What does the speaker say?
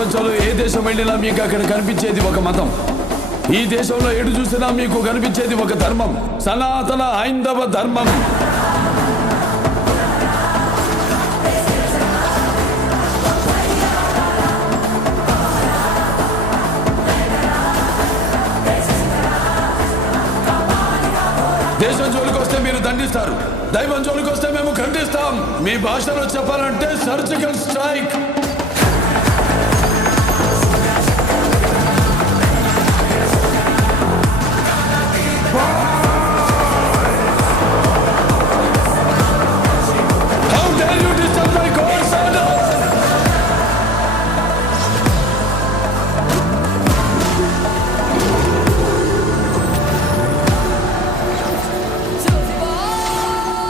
ప్రపంచంలో ఏ దేశం వెళ్ళినా మీకు అక్కడ కనిపించేది ఒక మతం. ఈ దేశంలో ఎటు చూసినా మీకు కనిపించేది ఒక ధర్మం, సనాతన హైందవ ధర్మం. దేశం జోలికి వస్తే మీరు దండిస్తారు, దైవం జోలికి వస్తే మేము ఖండిస్తాం. మీ భాషలో చెప్పాలంటే సర్జికల్ స్ట్రైక్.